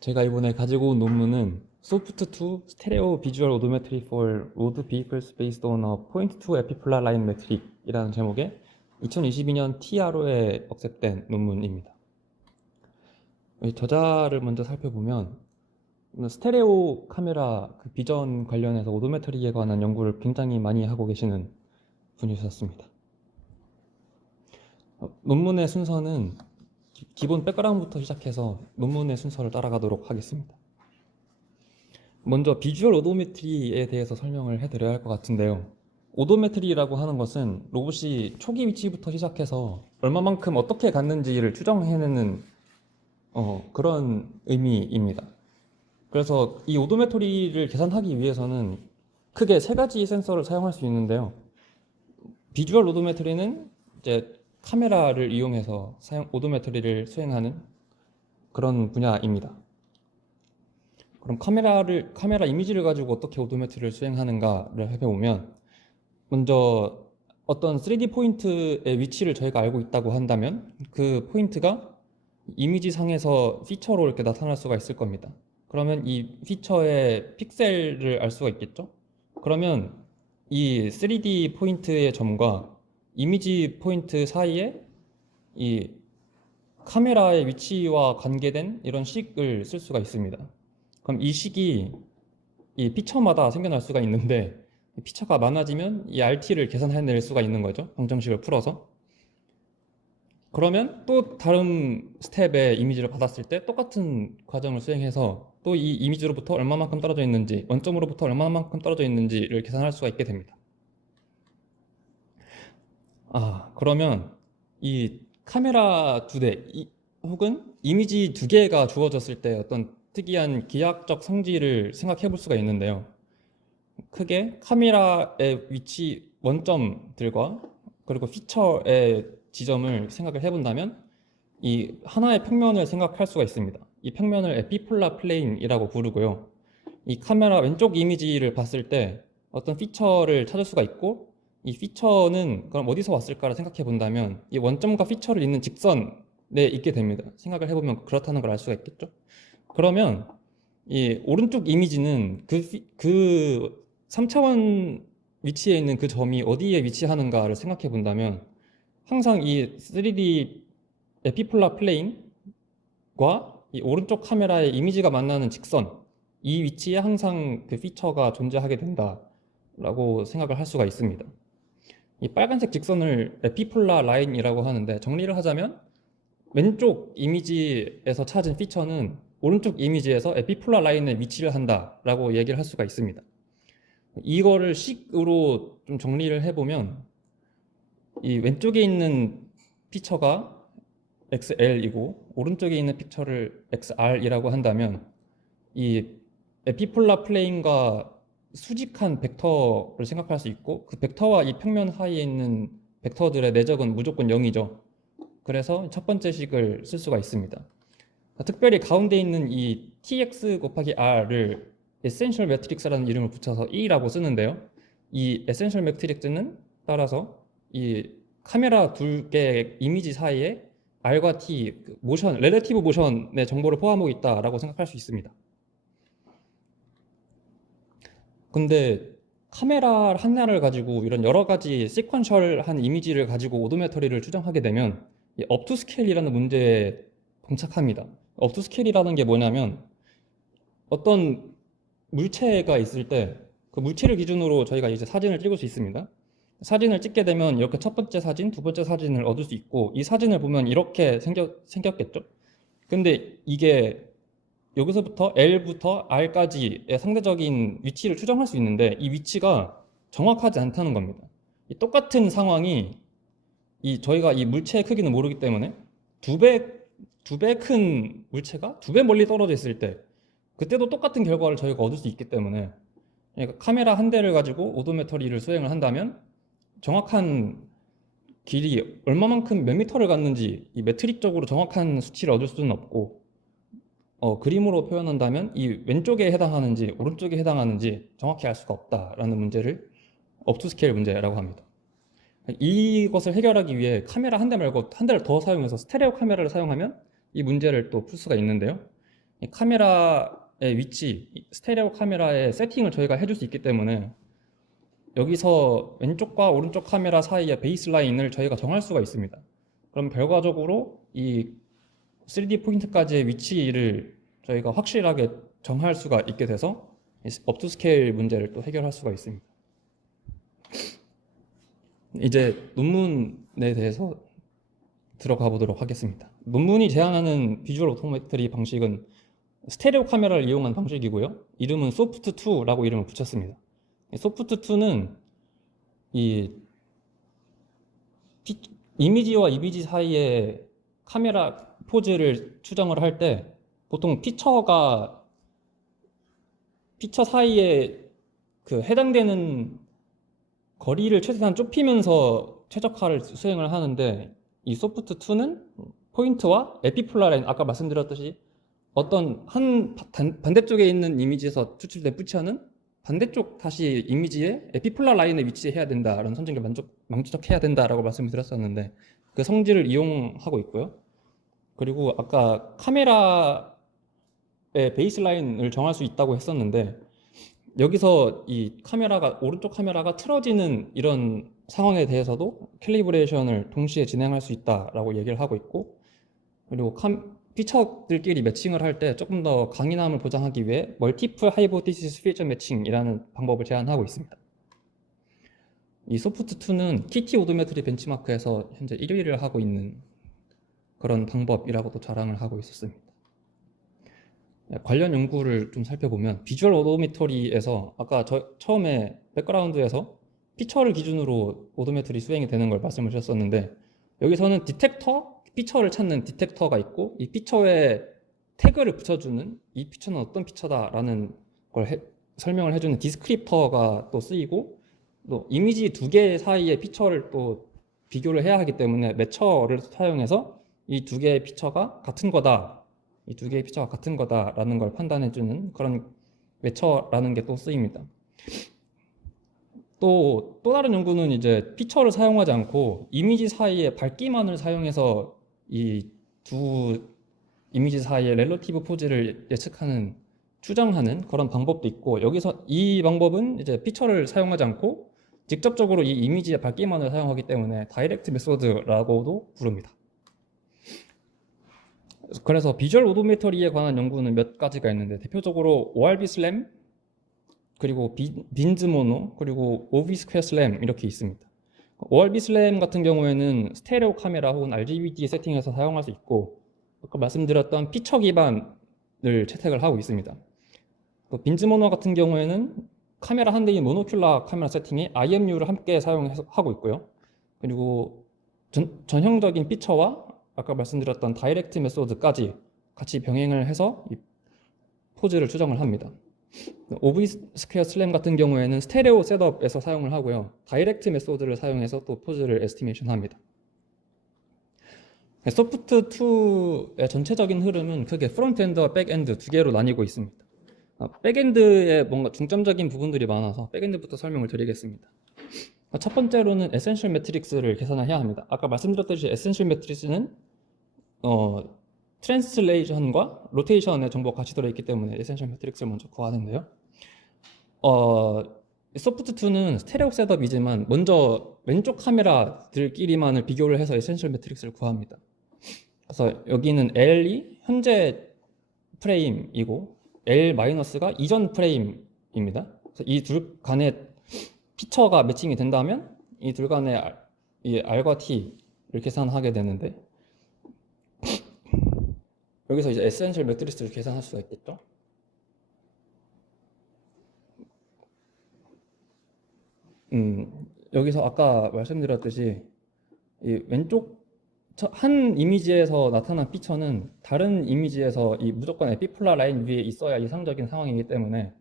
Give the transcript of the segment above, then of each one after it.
제가 이번에 가지고 온 논문은 Soft to Stereo Visual Odometry for Road Vehicles Based on a Point to Epipolar Line Metric 이라는 제목의 2022년 TRO에 억셉된 논문입니다. 저자를 먼저 살펴보면 스테레오 카메라 비전 관련해서 오도메트리에 관한 연구를 굉장히 많이 하고 계시는 분이셨습니다. 논문의 순서는 기본 백그라운드부터 시작해서 논문의 순서를 따라가도록 하겠습니다. 먼저 비주얼 오도메트리에 대해서 설명을 해드려야 할 것 같은데요. 오도메트리라고 하는 것은 로봇이 초기 위치부터 시작해서 얼마만큼 어떻게 갔는지를 추정해내는 그런 의미입니다. 그래서 이 오도메트리를 계산하기 위해서는 크게 세 가지 센서를 사용할 수 있는데요. 비주얼 오도메트리는 이제 카메라를 이용해서 오도메트리를 수행하는 그런 분야입니다. 그럼 카메라 이미지를 가지고 어떻게 오도메트리를 수행하는가를 해보면, 먼저 어떤 3D 포인트의 위치를 저희가 알고 있다고 한다면 그 포인트가 이미지 상에서 피처로 이렇게 나타날 수가 있을 겁니다. 그러면 이 피처의 픽셀을 알 수가 있겠죠? 그러면 이 3D 포인트의 점과 이미지 포인트 사이에 이 카메라의 위치와 관계된 이런 식을 쓸 수가 있습니다. 그럼 이 식이 이 피처마다 생겨날 수가 있는데, 피처가 많아지면 이 RT를 계산해낼 수가 있는 거죠. 방정식을 풀어서. 그러면 또 다른 스텝의 이미지를 받았을 때 똑같은 과정을 수행해서 또 이 이미지로부터 얼마만큼 떨어져 있는지, 원점으로부터 얼마만큼 떨어져 있는지를 계산할 수가 있게 됩니다. 그러면 이 카메라 두 대 혹은 이미지 두 개가 주어졌을 때 어떤 특이한 기하학적 성질을 생각해 볼 수가 있는데요. 크게 카메라의 위치 원점들과 그리고 피처의 지점을 생각을 해본다면 이 하나의 평면을 생각할 수가 있습니다. 이 평면을 에피폴라 플레인이라고 부르고요. 이 카메라 왼쪽 이미지를 봤을 때 어떤 피처를 찾을 수가 있고, 이 피처는 그럼 어디서 왔을까를 생각해 본다면 이 원점과 피처를 잇는 직선에 있게 됩니다. 생각을 해보면 그렇다는 걸 알 수가 있겠죠. 그러면 이 오른쪽 이미지는 그 3차원 위치에 있는 그 점이 어디에 위치하는가를 생각해 본다면 항상 이 3D 에피폴라 플레인과 이 오른쪽 카메라의 이미지가 만나는 직선, 이 위치에 항상 그 피처가 존재하게 된다라고 생각을 할 수가 있습니다. 이 빨간색 직선을 에피폴라 라인이라고 하는데, 정리를 하자면 왼쪽 이미지에서 찾은 피처는 오른쪽 이미지에서 에피폴라 라인에 위치를 한다라고 얘기를 할 수가 있습니다. 이거를 식으로 좀 정리를 해보면 이 왼쪽에 있는 피처가 XL이고 오른쪽에 있는 피처를 XR이라고 한다면 이 에피폴라 플레인과 수직한 벡터를 생각할 수 있고, 그 벡터와 이 평면 사이에 있는 벡터들의 내적은 무조건 0이죠. 그래서 첫 번째 식을 쓸 수가 있습니다. 특별히 가운데 있는 이 tx 곱하기 r을 에센셜 매트릭스라는 이름을 붙여서 E라고 쓰는데요. 이 에센셜 매트릭스는 따라서 이 카메라 두 개의 이미지 사이에 R과 T, 모션, 렐러티브 모션의 정보를 포함하고 있다라고 생각할 수 있습니다. 근데 카메라 하나를 가지고 이런 여러 가지 시퀀셜한 이미지를 가지고 오도메트리를 추정하게 되면 이 업투 스케일이라는 문제에 봉착합니다. 업투 스케일이라는 게 뭐냐면, 어떤 물체가 있을 때 그 물체를 기준으로 저희가 이제 사진을 찍을 수 있습니다. 사진을 찍게 되면 이렇게 첫 번째 사진, 두 번째 사진을 얻을 수 있고, 이 사진을 보면 이렇게 생겼겠죠? 근데 이게 여기서부터 L부터 R까지의 상대적인 위치를 추정할 수 있는데, 이 위치가 정확하지 않다는 겁니다. 이 똑같은 상황이 저희가 이 물체의 크기는 모르기 때문에 두 배 큰 물체가 두 배 멀리 떨어져 있을 때 그때도 똑같은 결과를 저희가 얻을 수 있기 때문에, 그러니까 카메라 한 대를 가지고 오도메트리를 수행을 한다면 정확한 길이 얼마만큼 몇 미터를 갔는지 이 메트릭적으로 정확한 수치를 얻을 수는 없고, 그림으로 표현한다면 이 왼쪽에 해당하는지 오른쪽에 해당하는지 정확히 알 수가 없다라는 문제를 업투 스케일 문제라고 합니다. 이것을 해결하기 위해 카메라 한 대 말고 한 대를 더 사용해서 스테레오 카메라를 사용하면 이 문제를 또 풀 수가 있는데요. 이 카메라의 위치, 스테레오 카메라의 세팅을 저희가 해줄 수 있기 때문에 여기서 왼쪽과 오른쪽 카메라 사이의 베이스라인을 저희가 정할 수가 있습니다. 그럼 결과적으로 이 3D 포인트까지의 위치를 저희가 확실하게 정할 수가 있게 돼서 업투 스케일 문제를 또 해결할 수가 있습니다. 이제 논문에 대해서 들어가 보도록 하겠습니다. 논문이 제안하는 비주얼 오토메트리 방식은 스테레오 카메라를 이용한 방식이고요. 이름은 소프트2라고 이름을 붙였습니다. 소프트2는 이 이미지와 이미지 사이에 카메라 포즈를 추정을 할 때 보통 피처 사이에 그 해당되는 거리를 최대한 좁히면서 최적화를 수행을 하는데, 이 소프트2는 포인트와 에피폴라 라인, 아까 말씀드렸듯이 어떤 한 반대쪽에 있는 이미지에서 추출된 피처는 반대쪽 다시 이미지에 에피폴라 라인에 위치해야 된다라는 선정을 만족해야 된다라고 말씀을 드렸었는데, 그 성질을 이용하고 있고요. 그리고 아까 카메라의 베이스라인을 정할 수 있다고 했었는데, 여기서 이 오른쪽 카메라가 틀어지는 이런 상황에 대해서도 캘리브레이션을 동시에 진행할 수 있다라고 얘기를 하고 있고, 그리고 피처들끼리 매칭을 할 때 조금 더 강인함을 보장하기 위해 멀티플 하이포테시스 피처 매칭이라는 방법을 제안하고 있습니다. 이 소프트2는 키티 오도메트리 벤치마크에서 현재 1위를 하고 있는 그런 방법이라고도 자랑을 하고 있었습니다. 관련 연구를 좀 살펴보면 비주얼 오도메트리에서 아까 처음에 백그라운드에서 피처를 기준으로 오도메트리 수행이 되는 걸 말씀을 주셨었는데, 여기서는 피처를 찾는 디텍터가 있고, 이 피처에 태그를 붙여주는, 이 피처는 어떤 피처다라는 걸 설명을 해주는 디스크립터가 또 쓰이고, 또 이미지 두 개 사이의 피처를 또 비교를 해야 하기 때문에 매처를 사용해서 이 두 개의 피처가 같은 거다, 이 두 개의 피처가 같은 거다라는 걸 판단해주는 그런 매처라는 게 또 쓰입니다. 또 다른 연구는 이제 피처를 사용하지 않고 이미지 사이에 밝기만을 사용해서 이 두 이미지 사이의 렐러티브 포즈를 추정하는 그런 방법도 있고, 여기서 이 방법은 이제 피처를 사용하지 않고 직접적으로 이 이미지의 밝기만을 사용하기 때문에 다이렉트 메소드라고도 부릅니다. 그래서 비주얼 오도메터리에 관한 연구는 몇 가지가 있는데, 대표적으로 ORB 슬램, 그리고 빈즈 모노, 그리고 오비 스퀘어 슬램 이렇게 있습니다. ORB 슬램 같은 경우에는 스테레오 카메라 혹은 RGB 세팅에서 사용할 수 있고, 아까 말씀드렸던 피처 기반을 채택을 하고 있습니다. 빈즈 모노 같은 경우에는 카메라 한 대인 모노큘라 카메라 세팅에 IMU를 함께 사용하고 있고요. 그리고 전형적인 피처와 아까 말씀드렸던 다이렉트 메소드까지 같이 병행을 해서 이 포즈를 추정을 합니다. 오비 스퀘어 슬램 같은 경우에는 스테레오 셋업에서 사용을 하고요. 다이렉트 메소드를 사용해서 또 포즈를 에스티메이션 합니다. 소프트2의 전체적인 흐름은 크게 프론트엔드와 백엔드 두 개로 나뉘고 있습니다. 백엔드에 뭔가 중점적인 부분들이 많아서 백엔드부터 설명을 드리겠습니다. 첫 번째로는 에센셜 매트릭스를 계산을 해야 합니다. 아까 말씀드렸듯이 에센셜 매트릭스는 트랜슬레이션과 로테이션의 정보가 같이 들어있기 때문에 에센셜 매트릭스를 먼저 구하는데요. 소프트2는 스테레오 셋업이지만 먼저 왼쪽 카메라들끼리만을 비교를 해서 에센셜 매트릭스를 구합니다. 그래서 여기는 L이 현재 프레임이고 L-가 이전 프레임입니다. 그래서 이 둘 간의 피처가 매칭이 된다면 이 둘 간의 R과 T를 계산하게 되는데, 여기서 이제 에센셜 매트리스를 계산할 수가 있겠죠. 여기서 아까 말씀드렸듯이 이 왼쪽 한 이미지에서 나타난 피처는 다른 이미지에서 이 무조건 에피폴라 라인 위에 있어야 이상적인 상황이기 때문에,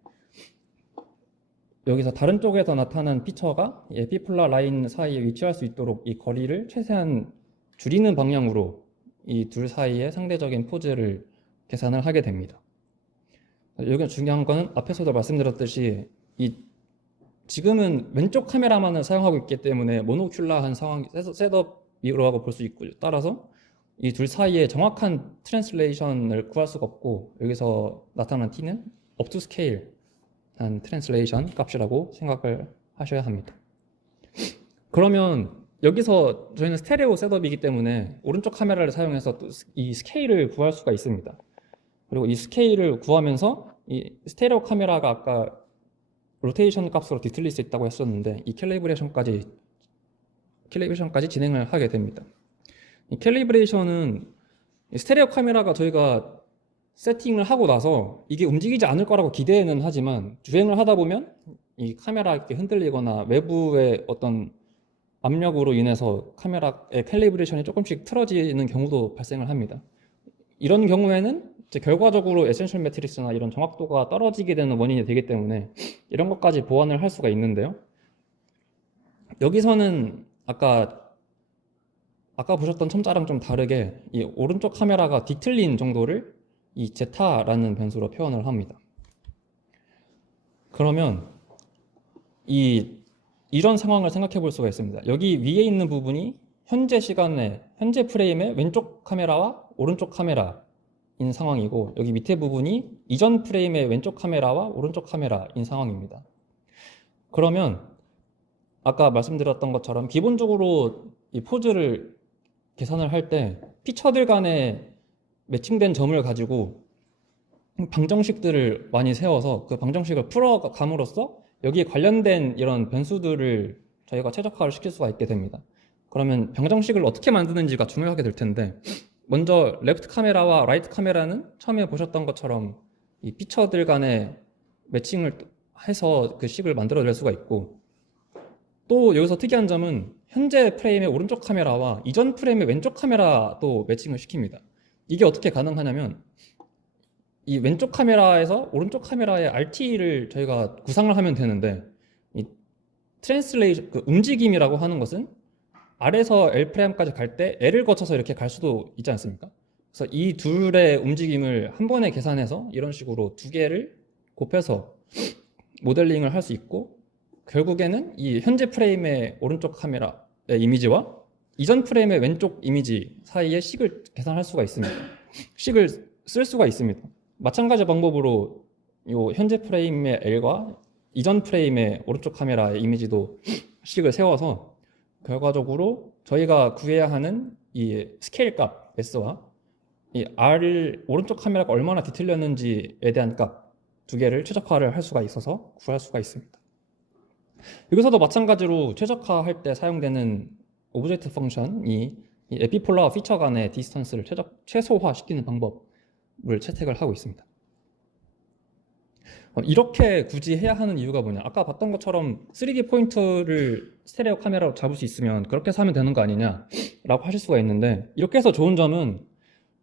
여기서 다른 쪽에서 나타난 피처가 에피폴라 라인 사이에 위치할 수 있도록 이 거리를 최대한 줄이는 방향으로 이 둘 사이의 상대적인 포즈를 계산을 하게 됩니다. 여기 중요한 거는 앞에서도 말씀드렸듯이 지금은 왼쪽 카메라만을 사용하고 있기 때문에 모노큘라한 상황 셋업이라고 볼 수 있고요. 따라서 이 둘 사이에 정확한 트랜슬레이션을 구할 수가 없고 여기서 나타난 t는 up to scale 한 트랜슬레이션 값이라고 생각을 하셔야 합니다. 그러면 여기서 저희는 스테레오 셋업이기 때문에 오른쪽 카메라를 사용해서 또 이 스케일을 구할 수가 있습니다. 그리고 이 스케일을 구하면서 이 스테레오 카메라가 아까 로테이션 값으로 뒤틀릴 수 있다고 했었는데 이 캘리브레이션까지 진행을 하게 됩니다. 이 캘리브레이션은 스테레오 카메라가 저희가 세팅을 하고 나서 이게 움직이지 않을 거라고 기대는 하지만 주행을 하다 보면 이 카메라 이렇게 흔들리거나 외부의 어떤 압력으로 인해서 카메라의 캘리브레이션이 조금씩 틀어지는 경우도 발생을 합니다. 이런 경우에는 이제 결과적으로 에센셜 매트릭스나 이런 정확도가 떨어지게 되는 원인이 되기 때문에 이런 것까지 보완을 할 수가 있는데요. 여기서는 아까 보셨던 첨자랑 좀 다르게 이 오른쪽 카메라가 뒤틀린 정도를 이 제타라는 변수로 표현을 합니다. 그러면 이런 상황을 생각해 볼 수가 있습니다. 여기 위에 있는 부분이 현재 프레임의 왼쪽 카메라와 오른쪽 카메라인 상황이고 여기 밑에 부분이 이전 프레임의 왼쪽 카메라와 오른쪽 카메라인 상황입니다. 그러면 아까 말씀드렸던 것처럼 기본적으로 이 포즈를 계산을 할 때 피처들 간에 매칭된 점을 가지고 방정식들을 많이 세워서 그 방정식을 풀어감으로써 여기에 관련된 이런 변수들을 저희가 최적화를 시킬 수가 있게 됩니다. 그러면 방정식을 어떻게 만드는지가 중요하게 될 텐데 먼저 레프트 카메라와 라이트 카메라는 처음에 보셨던 것처럼 이 피처들 간에 매칭을 해서 그 식을 만들어낼 수가 있고 또 여기서 특이한 점은 현재 프레임의 오른쪽 카메라와 이전 프레임의 왼쪽 카메라도 매칭을 시킵니다. 이게 어떻게 가능하냐면 이 왼쪽 카메라에서 오른쪽 카메라의 RT를 저희가 구상을 하면 되는데 이 트랜슬레이션, 그 움직임이라고 하는 것은 R에서 L 프레임까지 갈 때 L을 거쳐서 이렇게 갈 수도 있지 않습니까? 그래서 이 둘의 움직임을 한 번에 계산해서 이런 식으로 두 개를 곱해서 모델링을 할 수 있고 결국에는 이 현재 프레임의 오른쪽 카메라의 이미지와 이전 프레임의 왼쪽 이미지 사이에 식을 계산할 수가 있습니다. 식을 쓸 수가 있습니다. 마찬가지 방법으로 이 현재 프레임의 L과 이전 프레임의 오른쪽 카메라의 이미지도 식을 세워서 결과적으로 저희가 구해야 하는 이 스케일 값 S와 이 R 오른쪽 카메라가 얼마나 뒤틀렸는지에 대한 값 두 개를 최적화를 할 수가 있어서 구할 수가 있습니다. 여기서도 마찬가지로 최적화할 때 사용되는 오브젝트 펑션이 이 에피폴러와 피처 간의 디스턴스를 최소화시키는 방법을 채택을 하고 있습니다. 이렇게 굳이 해야 하는 이유가 뭐냐? 아까 봤던 것처럼 3D 포인트를 스테레오 카메라로 잡을 수 있으면 그렇게 해서 하면 되는 거 아니냐라고 하실 수가 있는데 이렇게 해서 좋은 점은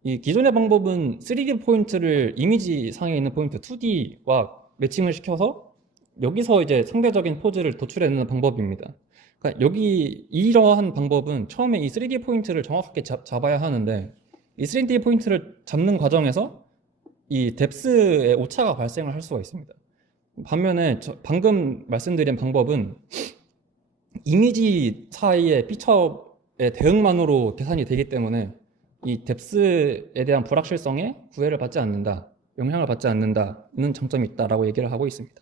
이 기존의 방법은 3D 포인트를 이미지 상에 있는 포인트 2D와 매칭을 시켜서 여기서 이제 상대적인 포즈를 도출해내는 방법입니다. 그러니까 여기 이러한 방법은 처음에 이 3D 포인트를 정확하게 잡아야 하는데 이 3D 포인트를 잡는 과정에서 이 뎁스의 오차가 발생을 할 수가 있습니다. 반면에 방금 말씀드린 방법은 이미지 사이의 피처의 대응만으로 계산이 되기 때문에 이 뎁스에 대한 불확실성에 구애를 받지 않는다, 영향을 받지 않는다는 장점이 있다라고 얘기를 하고 있습니다.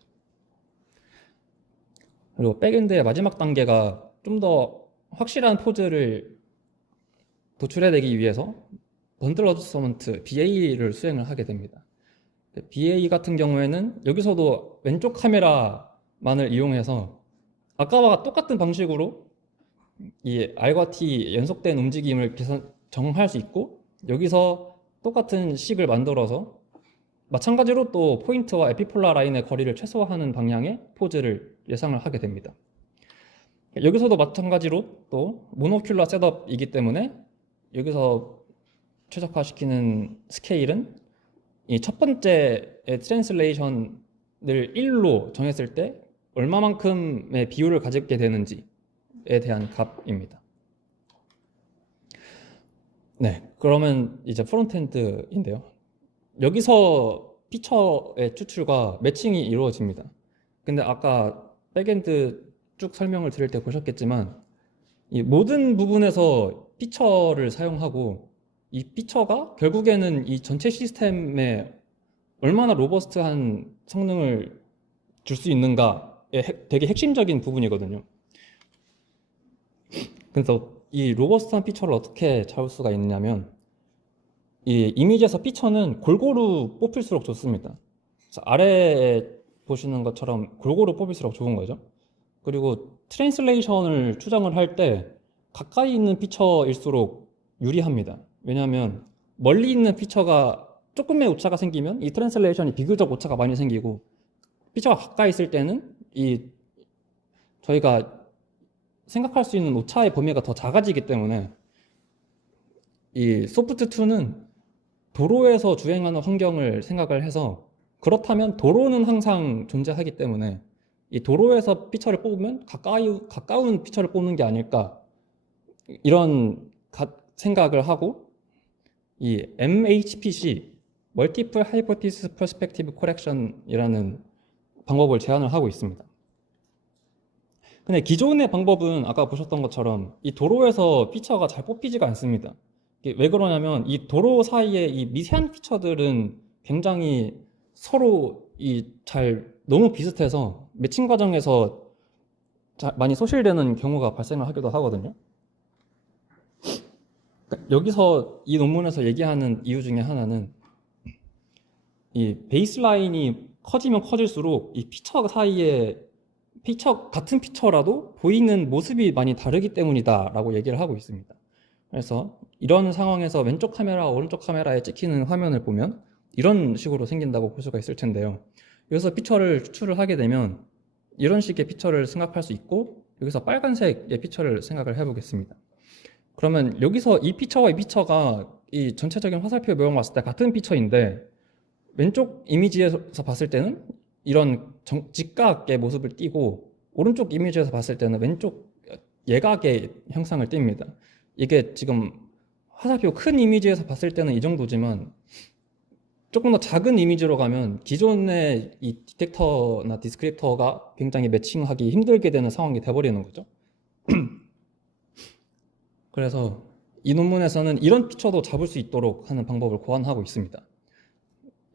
그리고 백엔드의 마지막 단계가 좀 더 확실한 포즈를 도출해내기 위해서 번들 어저스트먼트 BA를 수행을 하게 됩니다. BA 같은 경우에는 여기서도 왼쪽 카메라만을 이용해서 아까와 똑같은 방식으로 이 R과 T 연속된 움직임을 정할 수 있고 여기서 똑같은 식을 만들어서 마찬가지로 또 포인트와 에피폴라 라인의 거리를 최소화하는 방향의 포즈를 예상을 하게 됩니다. 여기서도 마찬가지로 또 모노큘러 셋업이기 때문에 여기서 최적화시키는 스케일은 이 첫 번째의 트랜슬레이션을 1로 정했을 때 얼마만큼의 비율을 가지게 되는지에 대한 값입니다. 네, 그러면 이제 프론트엔드인데요. 여기서 피처의 추출과 매칭이 이루어집니다. 근데 아까 백엔드 쭉 설명을 드릴 때 보셨겠지만 이 모든 부분에서 피처를 사용하고 이 피처가 결국에는 이 전체 시스템에 얼마나 로버스트한 성능을 줄 수 있는가의 되게 핵심적인 부분이거든요. 그래서 이 로버스트한 피처를 어떻게 잡을 수가 있냐면, 이 이미지에서 피처는 골고루 뽑힐수록 좋습니다. 그래서 아래에 보시는 것처럼 골고루 뽑힐수록 좋은 거죠. 그리고 트랜슬레이션을 추정을 할 때 가까이 있는 피처일수록 유리합니다. 왜냐하면 멀리 있는 피처가 조금의 오차가 생기면 이 트랜슬레이션이 비교적 오차가 많이 생기고, 피처가 가까이 있을 때는 이 저희가 생각할 수 있는 오차의 범위가 더 작아지기 때문에, 이 소프트2는 도로에서 주행하는 환경을 생각을 해서, 그렇다면 도로는 항상 존재하기 때문에 이 도로에서 피처를 뽑으면 가까운 피처를 뽑는 게 아닐까, 이런 생각을 하고, 이 MHPC Multiple Hypothesis Perspective Correction이라는 방법을 제안을 하고 있습니다. 근데 기존의 방법은 아까 보셨던 것처럼 이 도로에서 피처가 잘 뽑히지가 않습니다. 이게 왜 그러냐면, 이 도로 사이에 이 미세한 피처들은 굉장히 서로 너무 비슷해서 매칭 과정에서 많이 소실되는 경우가 발생을 하기도 하거든요. 여기서 이 논문에서 얘기하는 이유 중에 하나는, 이 베이스라인이 커지면 커질수록 이 피처 사이에 같은 피처라도 보이는 모습이 많이 다르기 때문이다라고 얘기를 하고 있습니다. 그래서 이런 상황에서 왼쪽 카메라, 오른쪽 카메라에 찍히는 화면을 보면 이런 식으로 생긴다고 볼 수가 있을 텐데요. 여기서 피처를 추출을 하게 되면 이런 식의 피처를 생각할 수 있고, 여기서 빨간색의 피처를 생각을 해보겠습니다. 그러면 여기서 이 피처와 이 피처가 이 전체적인 화살표 모형 봤을 때 같은 피처인데, 왼쪽 이미지에서 봤을 때는 이런 직각의 모습을 띠고, 오른쪽 이미지에서 봤을 때는 왼쪽 예각의 형상을 띱니다. 이게 지금 화살표 큰 이미지에서 봤을 때는 이 정도지만, 조금 더 작은 이미지로 가면 기존의 이 디텍터나 디스크립터가 굉장히 매칭하기 힘들게 되는 상황이 돼버리는 거죠. 그래서 이 논문에서는 이런 피처도 잡을 수 있도록 하는 방법을 고안하고 있습니다.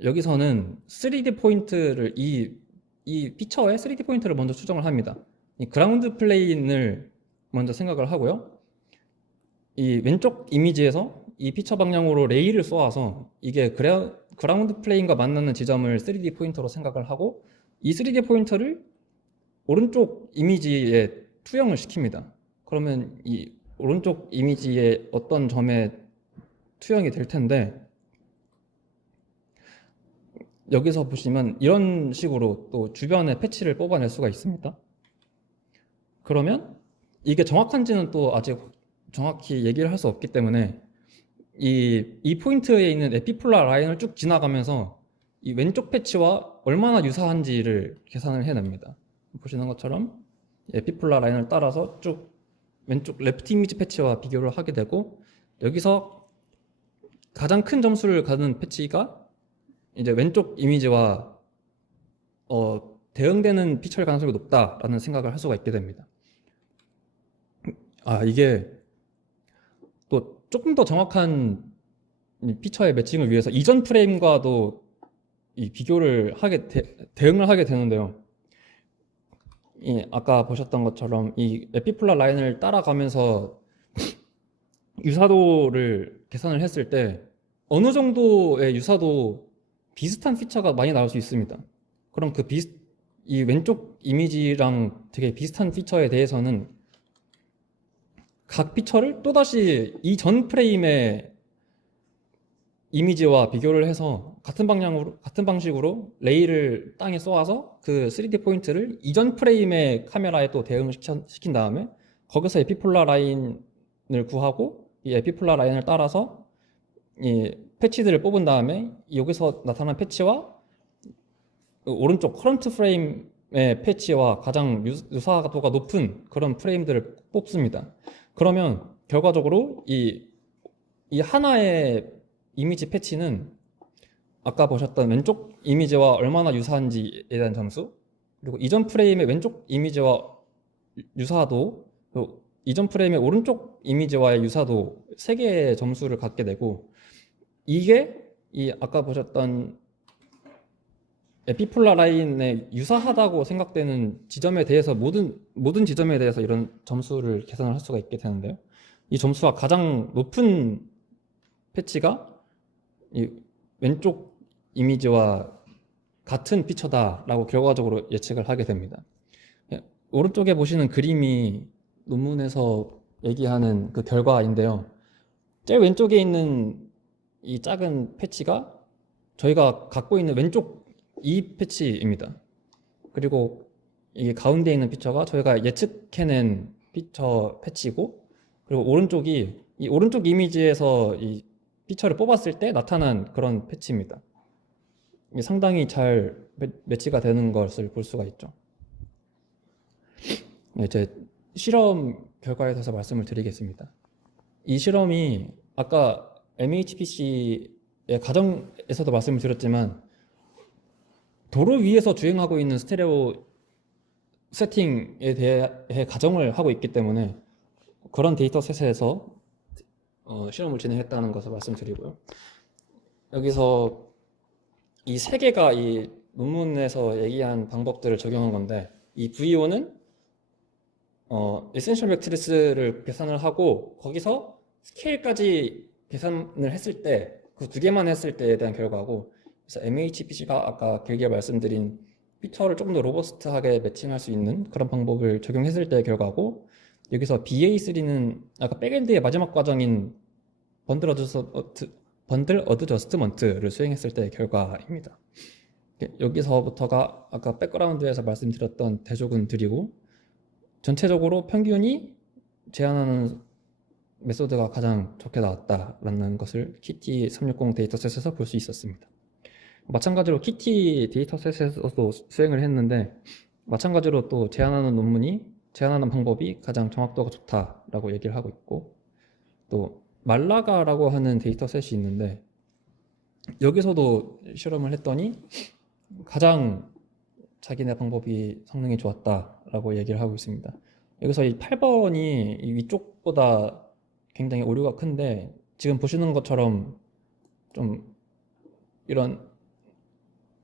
여기서는 3D 포인트를 이 피처의 3D 포인트를 먼저 추정을 합니다. 이 그라운드 플레인을 먼저 생각을 하고요. 이 왼쪽 이미지에서 이 피처 방향으로 레이를 쏘아서 이게 그라운드 플레인과 만나는 지점을 3D 포인터로 생각을 하고, 이 3D 포인터를 오른쪽 이미지에 투영을 시킵니다. 그러면 이 오른쪽 이미지의 어떤 점에 투영이 될 텐데, 여기서 보시면 이런 식으로 또 주변에 패치를 뽑아낼 수가 있습니다. 그러면 이게 정확한지는 또 아직 정확히 얘기를 할 수 없기 때문에, 이 포인트에 있는 에피폴라 라인을 쭉 지나가면서 이 왼쪽 패치와 얼마나 유사한지를 계산을 해냅니다. 보시는 것처럼 에피폴라 라인을 따라서 쭉 왼쪽 레프트 이미지 패치와 비교를 하게 되고, 여기서 가장 큰 점수를 가는 패치가 이제 왼쪽 이미지와 대응되는 피처일 가능성이 높다라는 생각을 할 수가 있게 됩니다. 이게 또 조금 더 정확한 피처의 매칭을 위해서 이전 프레임과도 이 비교를 대응을 하게 되는데요. 아까 보셨던 것처럼 이 에피폴라 라인을 따라가면서 유사도를 계산을 했을 때 어느 정도의 유사도 비슷한 피처가 많이 나올 수 있습니다. 그럼 이 왼쪽 이미지랑 되게 비슷한 피처에 대해서는 각 피처를 또다시 이 전 프레임의 이미지와 비교를 해서 같은 방식으로 레이를 땅에 쏘아서 그 3D 포인트를 이전 프레임의 카메라에 또 대응을 시킨 다음에, 거기서 에피폴라 라인을 구하고 이 에피폴라 라인을 따라서 이 패치들을 뽑은 다음에 여기서 나타난 패치와 오른쪽 커런트 프레임의 패치와 가장 유사도가 높은 그런 프레임들을 뽑습니다. 그러면 결과적으로 이 하나의 이미지 패치는 아까 보셨던 왼쪽 이미지와 얼마나 유사한지에 대한 점수, 그리고 이전 프레임의 왼쪽 이미지와 유사도, 이전 프레임의 오른쪽 이미지와의 유사도 3개의 점수를 갖게 되고, 이게 이 아까 보셨던 에피폴라 라인에 유사하다고 생각되는 지점에 대해서 모든 지점에 대해서 이런 점수를 계산을 할 수가 있게 되는데요. 이 점수가 가장 높은 패치가 이 왼쪽 이미지와 같은 피처다라고 결과적으로 예측을 하게 됩니다. 오른쪽에 보시는 그림이 논문에서 얘기하는 그 결과인데요. 제일 왼쪽에 있는 이 작은 패치가 저희가 갖고 있는 왼쪽 이 패치입니다. 그리고 이게 가운데 있는 피처가 저희가 예측해낸 피처 패치고, 그리고 오른쪽이 이 오른쪽 이미지에서 이 피처를 뽑았을 때 나타난 그런 패치입니다. 이게 상당히 잘 매치가 되는 것을 볼 수가 있죠. 이제 실험 결과에 대해서 말씀을 드리겠습니다. 이 실험이 아까 MHPC의 가정에서도 말씀을 드렸지만, 도로 위에서 주행하고 있는 스테레오 세팅에 대해 가정을 하고 있기 때문에 그런 데이터셋에서 실험을 진행했다는 것을 말씀드리고요. 여기서 이 3개가 이 논문에서 얘기한 방법들을 적용한 건데, 이 VO는 에센셜 매트리스를 계산을 하고 거기서 스케일까지 계산을 했을 때, 그 2개만 했을 때에 대한 결과고, 그래서 MHPC가 아까 길게 말씀드린 피처를 조금 더 로버스트하게 매칭할 수 있는 그런 방법을 적용했을 때의 결과고, 여기서 BA3는 아까 백엔드의 마지막 과정인 번들 어드저스트먼트를 수행했을 때의 결과입니다. 여기서부터가 아까 백그라운드에서 말씀드렸던 대조군들이고, 전체적으로 평균이 제안하는 메소드가 가장 좋게 나왔다라는 것을 KT360 데이터셋에서 볼 수 있었습니다. 마찬가지로 KT 데이터셋에서도 수행을 했는데, 마찬가지로 또 제안하는 방법이 가장 정확도가 좋다라고 얘기를 하고 있고, 또 말라가라고 하는 데이터셋이 있는데, 여기서도 실험을 했더니 가장 자기네 방법이 성능이 좋았다라고 얘기를 하고 있습니다. 여기서 이 8번이 이 위쪽보다 굉장히 오류가 큰데, 지금 보시는 것처럼 좀 이런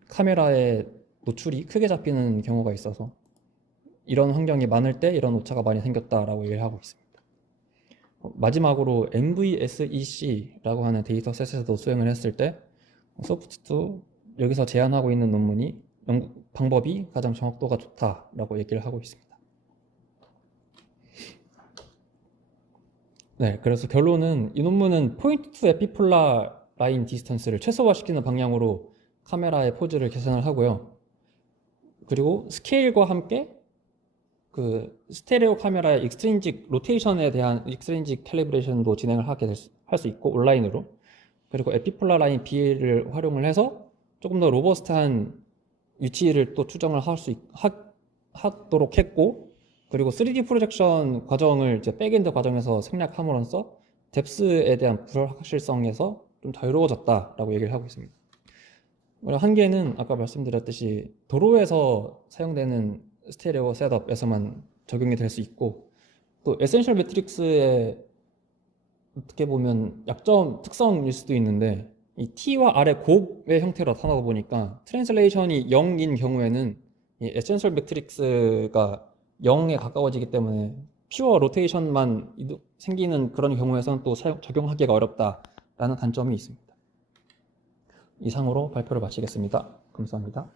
카메라의 노출이 크게 잡히는 경우가 있어서 이런 환경이 많을 때 이런 오차가 많이 생겼다라고 얘기를 하고 있습니다. 마지막으로 MVSEC라고 하는 데이터셋에서도 수행을 했을 때 소프트2 여기서 제안하고 있는 논문이 방법이 가장 정확도가 좋다라고 얘기를 하고 있습니다. 네, 그래서 결론은 이 논문은 포인트 투 에피폴라 라인 디스턴스를 최소화시키는 방향으로 카메라의 포즈를 계산을 하고요. 그리고 스케일과 함께 그 스테레오 카메라의 익스트린직 로테이션에 대한 익스트린직 캘리브레이션도 진행을 할 수 있고, 온라인으로. 그리고 에피폴라 라인 BA를 활용을 해서 조금 더 로버스트한 위치를 또 추정을 하도록 했고, 그리고 3D 프로젝션 과정을 이제 백엔드 과정에서 생략함으로써 뎁스에 대한 불확실성에서 좀 자유로워졌다라고 얘기를 하고 있습니다. 한계는 아까 말씀드렸듯이 도로에서 사용되는 스테레오 셋업에서만 적용이 될 수 있고, 또 에센셜 매트릭스의 어떻게 보면 약점 특성일 수도 있는데, 이 T와 R의 곱의 형태로 나타나다 보니까 트랜슬레이션이 0인 경우에는 이 에센셜 매트릭스가 0에 가까워지기 때문에 퓨어 로테이션만 생기는 그런 경우에서는 또 적용하기가 어렵다라는 단점이 있습니다. 이상으로 발표를 마치겠습니다. 감사합니다.